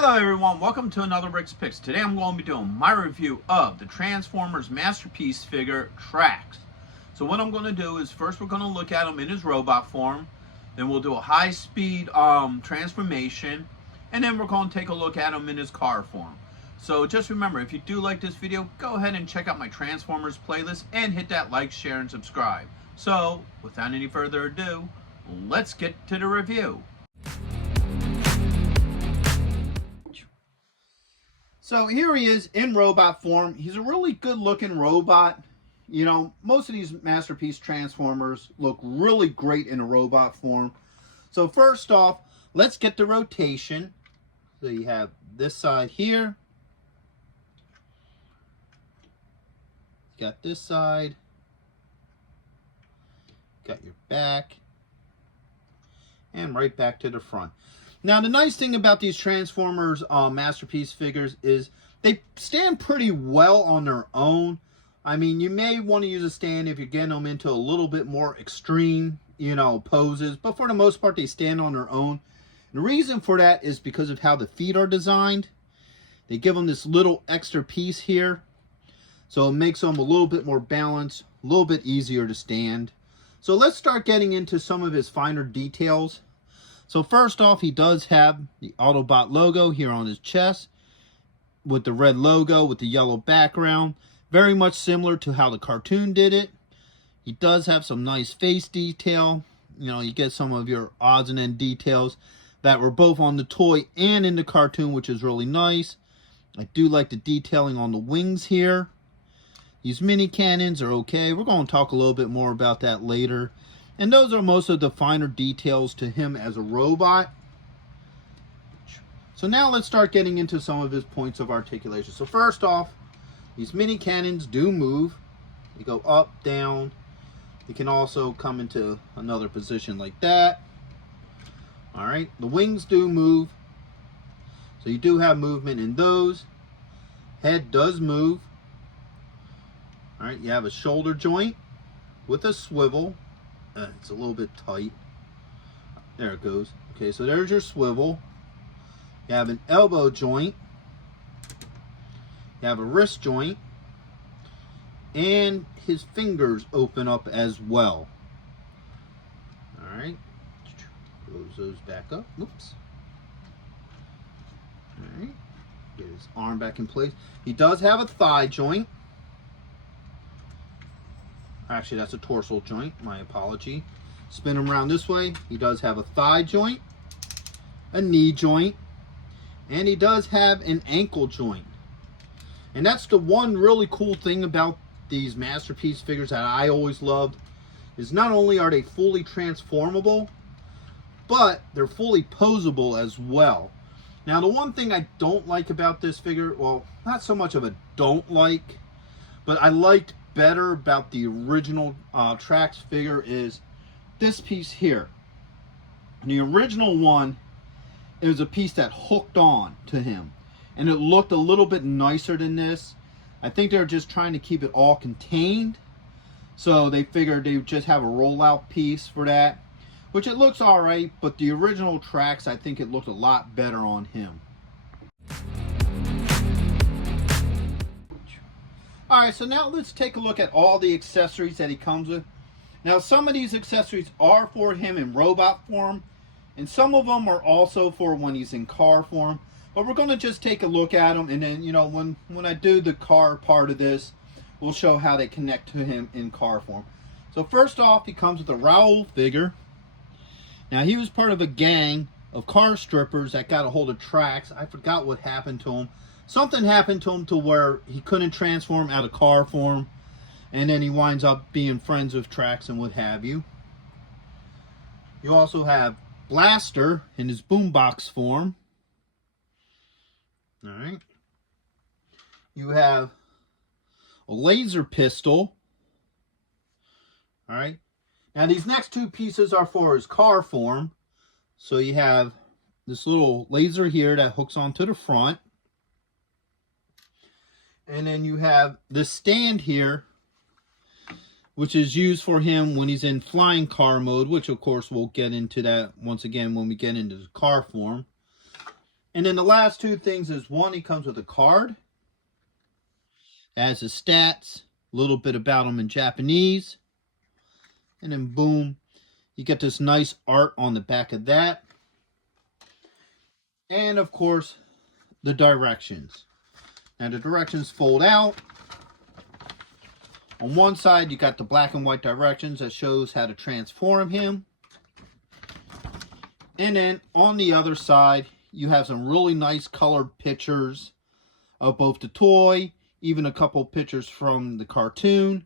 Hello everyone, welcome to another Rick's Picks. Today I'm going to be doing my review of the Transformers Masterpiece figure Trax. So what I'm going to do is first we're going to look at him in his robot form, then we'll do a high-speed transformation, and then we're going to take a look at him in his car form. So just remember, if you do like this video, go ahead and check out my Transformers playlist and hit that like, share, and subscribe. So without any further ado, let's get to the review. So here he is in robot form. He's a really good looking robot. You know, most of these Masterpiece Transformers look really great in a robot form. So first off, let's get the rotation. So you have this side here. Got this side. Got your back. And right back to the front. Now, the nice thing about these Transformers Masterpiece figures is they stand pretty well on their own. I mean, you may want to use a stand if you're getting them into a little bit more extreme, you know, poses. But for the most part, they stand on their own. And the reason for that is because of how the feet are designed. They give them this little extra piece here. So it makes them a little bit more balanced, a little bit easier to stand. So let's start getting into some of his finer details. So first off, he does have the Autobot logo here on his chest with the red logo with the yellow background. Very much similar to how the cartoon did it. He does have some nice face detail. You know, you get some of your odds and end details that were both on the toy and in the cartoon, which is really nice. I do like the detailing on the wings here. These mini cannons are okay. We're going to talk a little bit more about that later. And those are most of the finer details to him as a robot. So now let's start getting into some of his points of articulation. So first off, these mini cannons do move. They go up, down. They can also come into another position like that. Alright, the wings do move. So you do have movement in those. Head does move. Alright, you have a shoulder joint with a swivel. It's a little bit tight. There it goes. Okay, so there's your swivel. You have an elbow joint. You have a wrist joint. And his fingers open up as well. Alright. Close those back up. Whoops. Alright. Get his arm back in place. He does have a thigh joint. Actually, that's a torso joint. My apology. Spin him around this way. He does have a thigh joint, a knee joint, and he does have an ankle joint. And that's the one really cool thing about these Masterpiece figures that I always loved, is not only are they fully transformable, but they're fully posable as well. Now, the one thing I don't like about this figure, well, not so much of a don't like, but I liked better about the original Trax figure is this piece here. The original one, it was a piece that hooked on to him, and it looked a little bit nicer than this. I think they're just trying to keep it all contained, so they figured they would just have a rollout piece for that, which it looks alright, but the original Trax, I think it looked a lot better on him. Alright, so now let's take a look at all the accessories that he comes with. Now, some of these accessories are for him in robot form, and some of them are also for when he's in car form. But we're going to just take a look at them, and then, you know, when I do the car part of this, we'll show how they connect to him in car form. So first off, he comes with a Raoul figure. Now, he was part of a gang of car strippers that got a hold of Trax. I forgot what happened to him. Something happened to him to where he couldn't transform out of car form, and then he winds up being friends with Trax and what have you. You also have Blaster in his boombox form. Alright. You have a laser pistol. Alright. Now these next two pieces are for his car form. So you have this little laser here that hooks onto the front. And then you have this stand here, which is used for him when he's in flying car mode, which of course we'll get into that once again when we get into the car form. And then the last two things is, one, he comes with a card. It has his stats, a little bit about him in Japanese. And then boom, you get this nice art on the back of that. And of course, the directions. Now the directions fold out. On one side, you got the black and white directions that shows how to transform him. And then on the other side, you have some really nice colored pictures of both the toy, even a couple pictures from the cartoon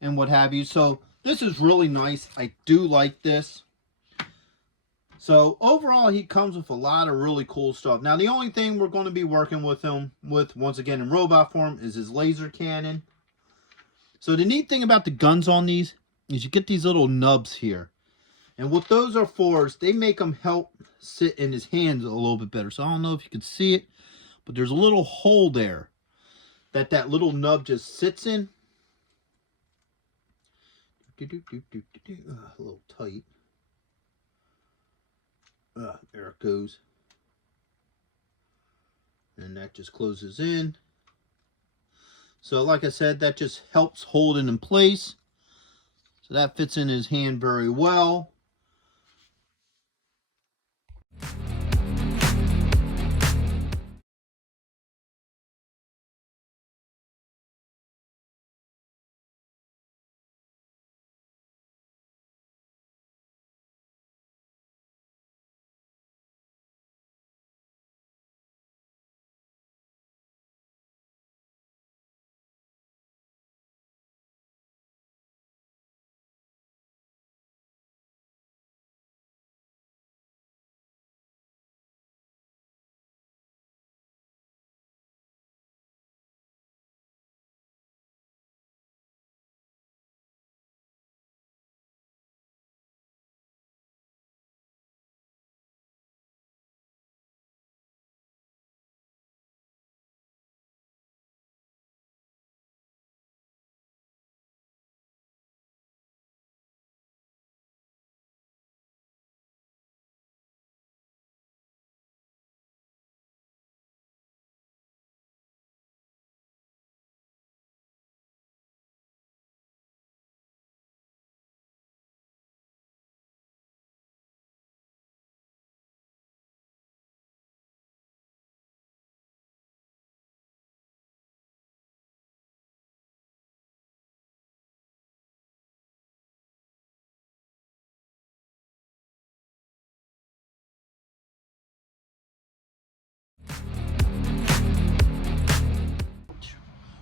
and what have you. So this is really nice. I do like this. So overall, he comes with a lot of really cool stuff. Now, the only thing we're going to be working with him with, once again, in robot form, is his laser cannon. So the neat thing about the guns on these is you get these little nubs here. And what those are for is they make them help sit in his hands a little bit better. So I don't know if you can see it, but there's a little hole there that little nub just sits in. A little tight. There it goes. And that just closes in. So like I said, that just helps hold it in place. So that fits in his hand very well.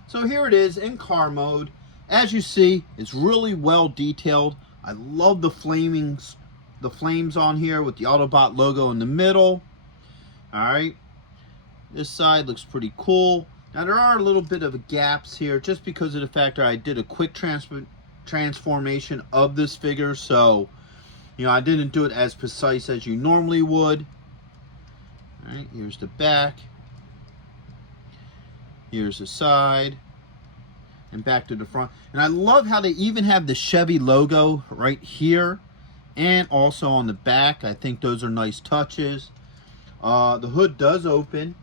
So here it is in car mode. As you see, it's really well detailed. I love the flames on here with the Autobot logo in the middle. Alright. This side looks pretty cool. Now there are a little bit of gaps here just because of the fact that I did a quick transformation of this figure. So, you know, I didn't do it as precise as you normally would. Alright, here's the back. Here's the side. And back to the front. And I love how they even have the Chevy logo right here and also on the back. I think those are nice touches. The hood does open.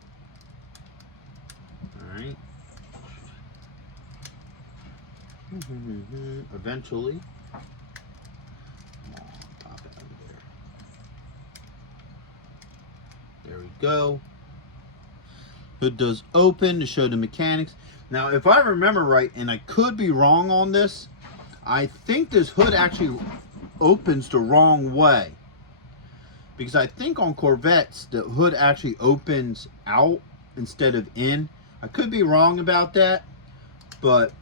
Alright. Eventually. Come on, pop it out of there. There we go. Hood does open to show the mechanics. Now, if I remember right, and I could be wrong on this, I think this hood actually opens the wrong way. Because I think on Corvettes, the hood actually opens out instead of in. I could be wrong about that, but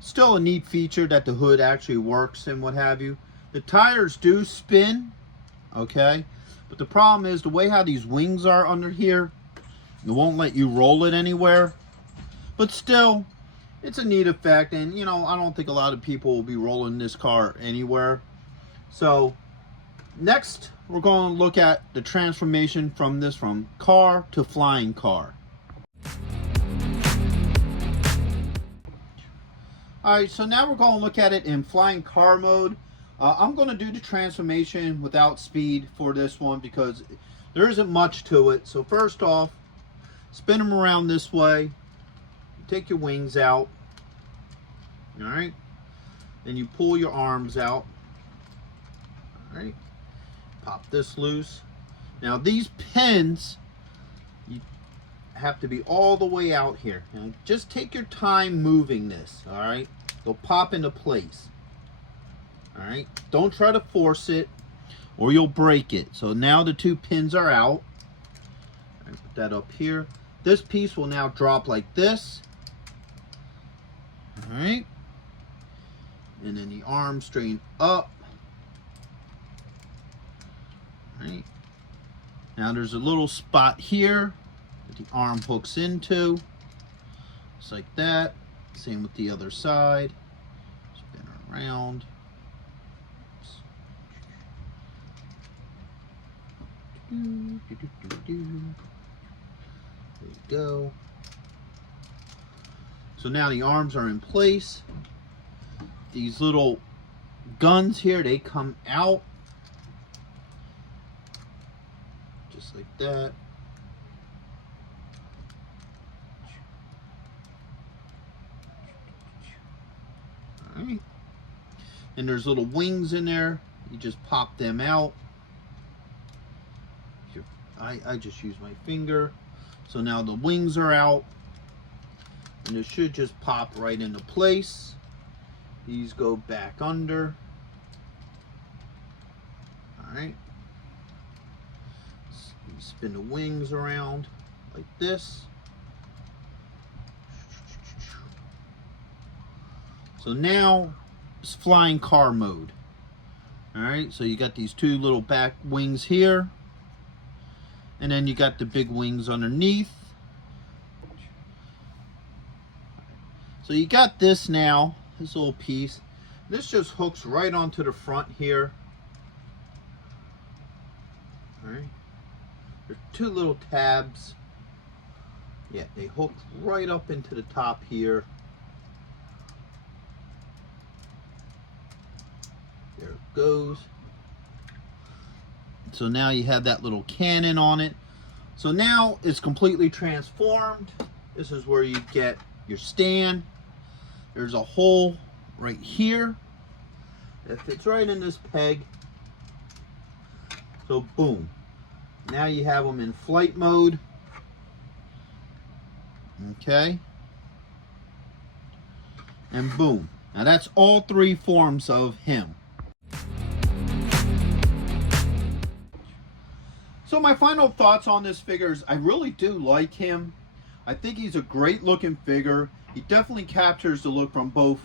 still a neat feature that the hood actually works and what have you. The tires do spin, okay? But the problem is the way how these wings are under here, it won't let you roll it anywhere. But still, it's a neat effect, and you know, I don't think a lot of people will be rolling this car anywhere. So next, we're going to look at the transformation from car to flying car. Alright, so now we're going to look at it in flying car mode. I'm going to do the transformation without speed for this one because There isn't much to it. So first off, spin them around this way. Take your wings out. All right. Then you pull your arms out. All right. Pop this loose. Now these pins, you have to be all the way out here. Now just take your time moving this. All right. They'll pop into place. All right. Don't try to force it, or you'll break it. So now the two pins are out. All right, put that up here. This piece will now drop like this. All right. And then the arm straighten up. All right. Now there's a little spot here that the arm hooks into. Just like that. Same with the other side. Spin around. There you go. So now the arms are in place. These little guns here, they come out. Just like that. Alright. And there's little wings in there. You just pop them out. I just use my finger. So now the wings are out. And it should just pop right into place. These go back under. Alright. You spin the wings around like this. So now it's flying car mode. Alright, so you got these two little back wings here. And then you got the big wings underneath. So you got this now, this little piece. This just hooks right onto the front here. Alright. There's two little tabs. Yeah, they hook right up into the top here. There it goes. So now you have that little cannon on it. So now it's completely transformed. This is where you get your stand. There's a hole right here. It fits right in this peg. So boom. Now you have them in flight mode. Okay. And boom. Now that's all three forms of him. So my final thoughts on this figure is I really do like him. I think he's a great looking figure. He definitely captures the look from both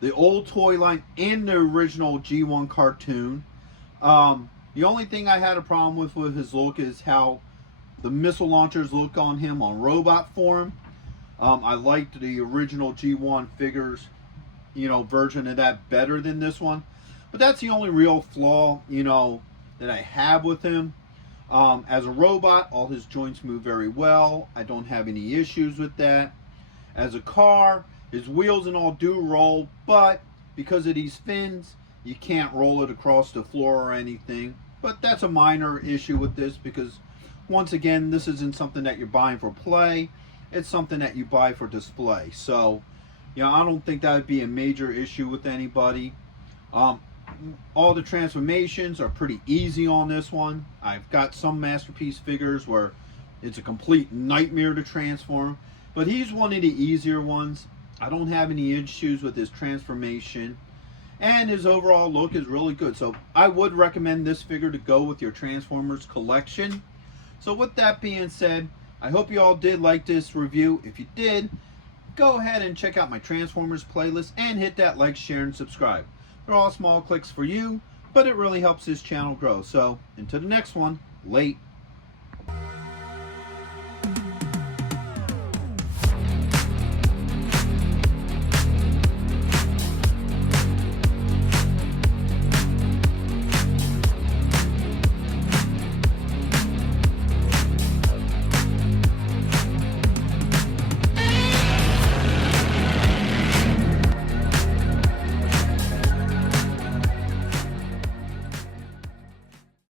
the old toy line and the original G1 cartoon. The only thing I had a problem with his look is how the missile launchers look on him on robot form. I liked the original G1 figures, version of that better than this one. But that's the only real flaw, that I have with him. As a robot, all his joints move very well. I don't have any issues with that. As a car, his wheels and all do roll, but because of these fins, you can't roll it across the floor or anything. But that's a minor issue with this because, once again, this isn't something that you're buying for play. It's something that you buy for display. So, I don't think that would be a major issue with anybody. All the transformations are pretty easy on this one. I've got some Masterpiece figures where it's a complete nightmare to transform, but he's one of the easier ones. I don't have any issues with his transformation, and his overall look is really good. So I would recommend this figure to go with your Transformers collection. So with that being said, I hope you all did like this review. If you did, go ahead and check out my Transformers playlist and hit that like, share, and subscribe. They're all small clicks for you, but it really helps this channel grow. So, until the next one, late.